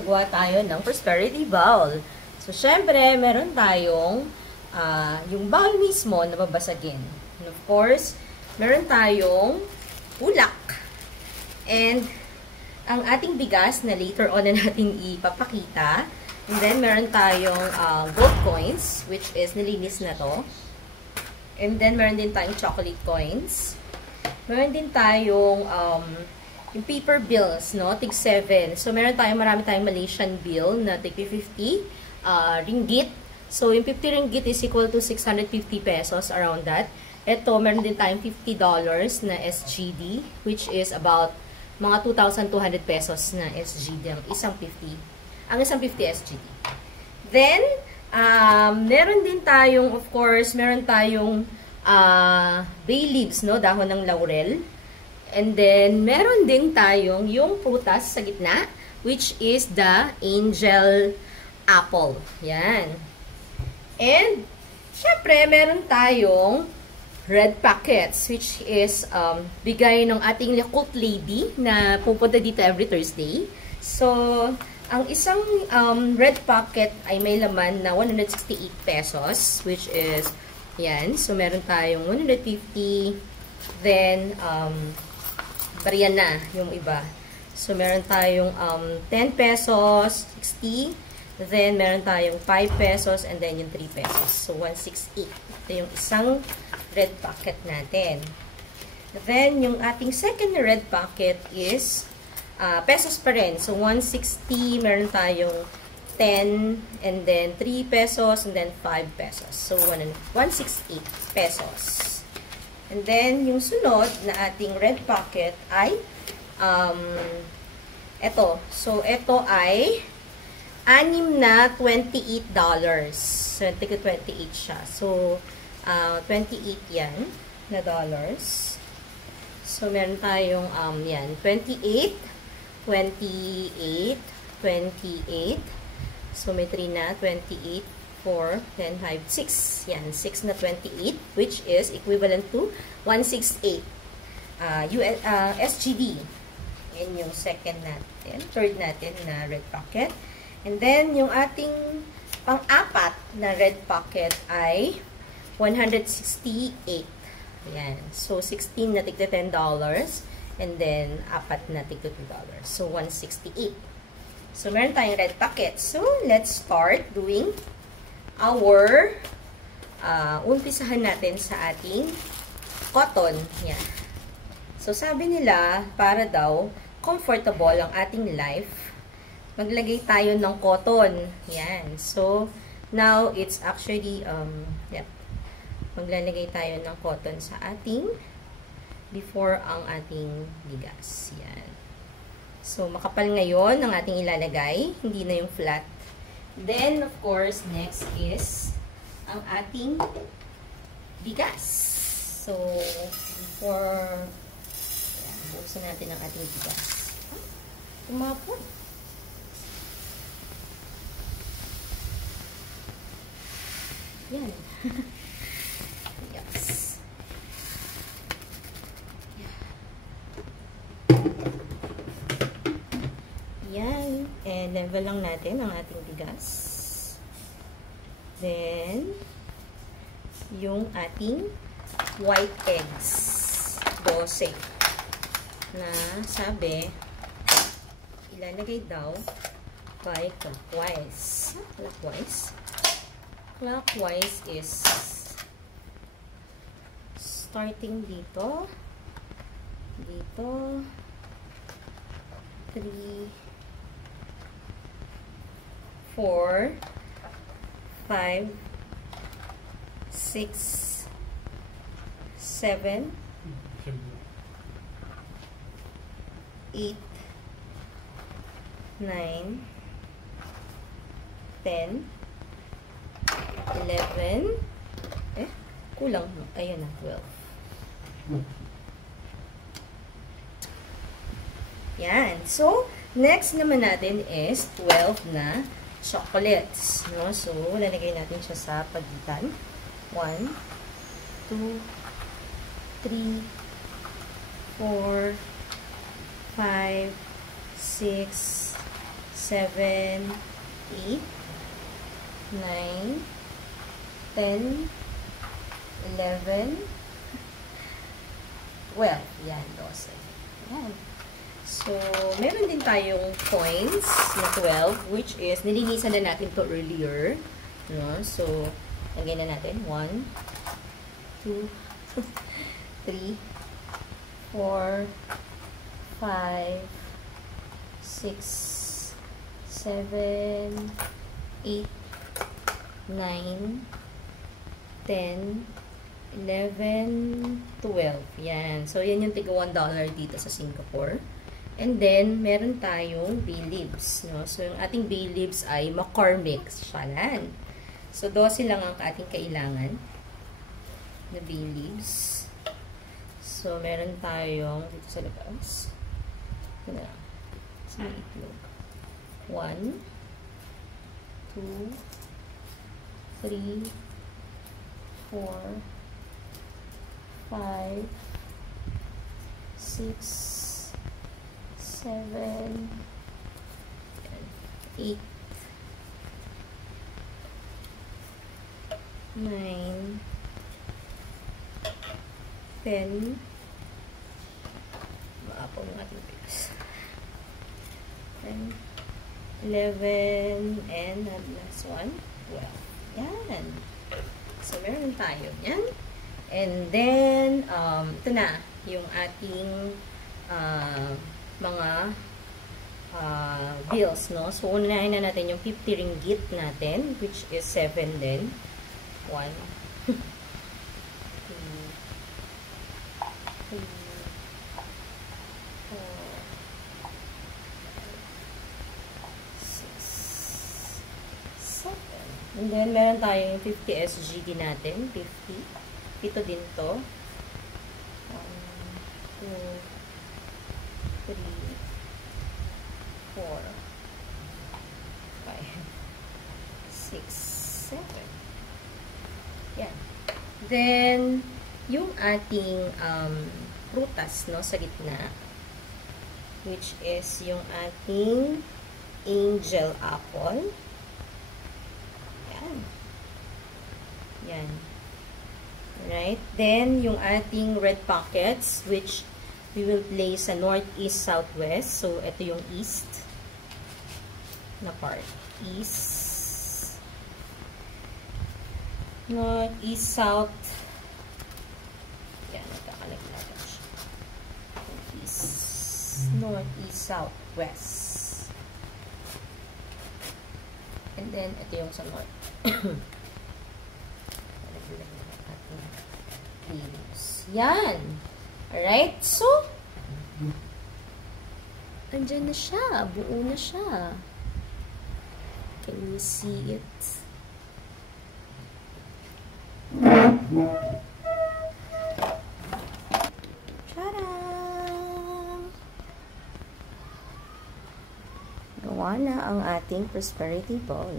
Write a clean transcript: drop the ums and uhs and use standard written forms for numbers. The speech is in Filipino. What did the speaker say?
gagawa tayo ng prosperity bowl. So, syempre, meron tayong yung bowl mismo na babasagin. And of course, meron tayong ulak. And ang ating bigas na later on na natin ipapakita. And then, meron tayong gold coins, which is nilinis na to. And then, meron din tayong chocolate coins. Meron din tayong yung paper bills, no? Tig 7. So, marami tayong Malaysian bill na tig 50 ringgit. So, yung 50 ringgit is equal to 650 pesos, around that. Ito, meron din tayong $50 na SGD, which is about mga 2,200 pesos na SGD, ang isang 50 SGD. Then, meron din tayong, of course, meron tayong bay leaves, no? Dahon ng laurel. And then, meron din tayong yung prutas sa gitna, which is the angel apple. Yan. And, syempre, meron tayong red packets, which is bigay ng ating cult lady na pupunta dito every Thursday. So, ang isang red packet ay may laman na 168 pesos, which is, yan. So, meron tayong 150, then, bariya na yung iba. So, meron tayong 10 pesos, 60, then meron tayong 5 pesos, and then yung 3 pesos. So, 168. Ito yung isang red packet natin. Then, yung ating second red packet is pesos pa rin. So, 160, meron tayong 10, and then 3 pesos, and then 5 pesos. So, 168 pesos. And then, yung sunod na ating red packet ay eto. So, eto ay 6 na $28. So, 28 siya. So, 28 yan na dollars. So, meron tayong, yan, 28, 28, 28. So, may 3 na, 28, 4, 10, 5, 6. Yan, 6 na 28, which is equivalent to 168 SGD. Yan yung second natin, third natin na red pocket. And then, yung ating pang-apat na red pocket ay 168. Yan. So, 16 na tigda $10. And then, apat na tigda $2. So, 168. So, meron tayong red pocket. So, let's start doing our umpisahan natin sa ating cotton. Yan. So, sabi nila, para daw comfortable ang ating life, maglagay tayo ng cotton. Yan. So, now, it's actually, yep. Maglalagay tayo ng cotton sa ating, before ang ating bigas. Yan. So, makapal ngayon ang ating ilalagay. Hindi na yung flat. Then, of course, next is ang ating bigas. So, before, buksan natin ang ating bigas. Tumapon. Yan. Yes. Yan. And level lang natin ang ating bigas. Then, yung ating white eggs. 12. Na sabi, ilalagay daw by clockwise. Clockwise. Clockwise is starting dito. Dito. 3, 4, 5, 6, 7, 8, 9, 10, 11, kulang, ayun na, 12. Yan. So, next naman natin is 12 na chocolates. No? So, lalagay natin siya sa pagitan. 1, 2, 3, 4, 5, 6, 7, 8, 9, 10, 11, 12. Yan, 12. Yan. So, meron din tayong coins na 12, which is, nilinisan na natin to earlier. No? So, lagyan na natin. 1, 2, 3, 4, 5, 6, 7, 8, 9, 10, 11, 12. Yan. So, yan yung tiga $1 dito sa Singapore. And then, meron tayong bay leaves. No? So, yung ating bay leaves ay McCormick Shalan. So, 12 lang ang ating kailangan na bay leaves. So, meron tayong dito sa labas. Ito na. Sa may itlog. 1, 2, 3, 4, 5, 6, 7, 8, 9, 10, maapaw ng ating pilas. 10, 11, and the last one, 12. Yan. So, meron tayo yan. And then, ito na, yung ating mga bills, no? So, unahin na natin yung 50 ringgit natin, which is 7 din. 1, 2, 3, 4, 5, 6, 7. And then, meron tayong 50 SGD natin. 50. Ito din to. 1, 2, 3, 4, 5, 6, 7. Yan. Then, yung ating prutas, no, sa gitna, which is yung ating angel apple. Yan. Yan. Right? Then, yung ating red pockets, which we will place sa northeast, southwest. So, ito yung east na part. East. Northeast, south. Yan, nagkakalaglagan siya. East, northeast, southwest. And then, ito yung sa north. Yan. Alright, so, andyan na siya. Buo na siya. Can you see it? Tadam! Gawa na ang ating prosperity ball.